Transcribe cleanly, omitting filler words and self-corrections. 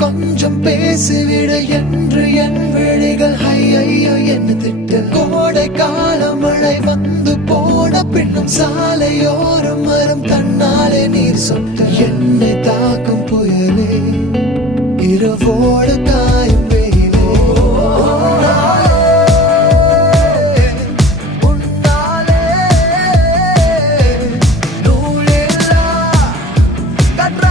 கொஞ்சம் பேசிவிட என்று என் விழிகள் ஐயோ என்ன திட்ட. கோடை கால மழை வந்து போன பின்னும் சாலையோரம் மரம் தன்னாலே நீர் சொட்ட. என்னை தாக்கும் புயலே இரவோடு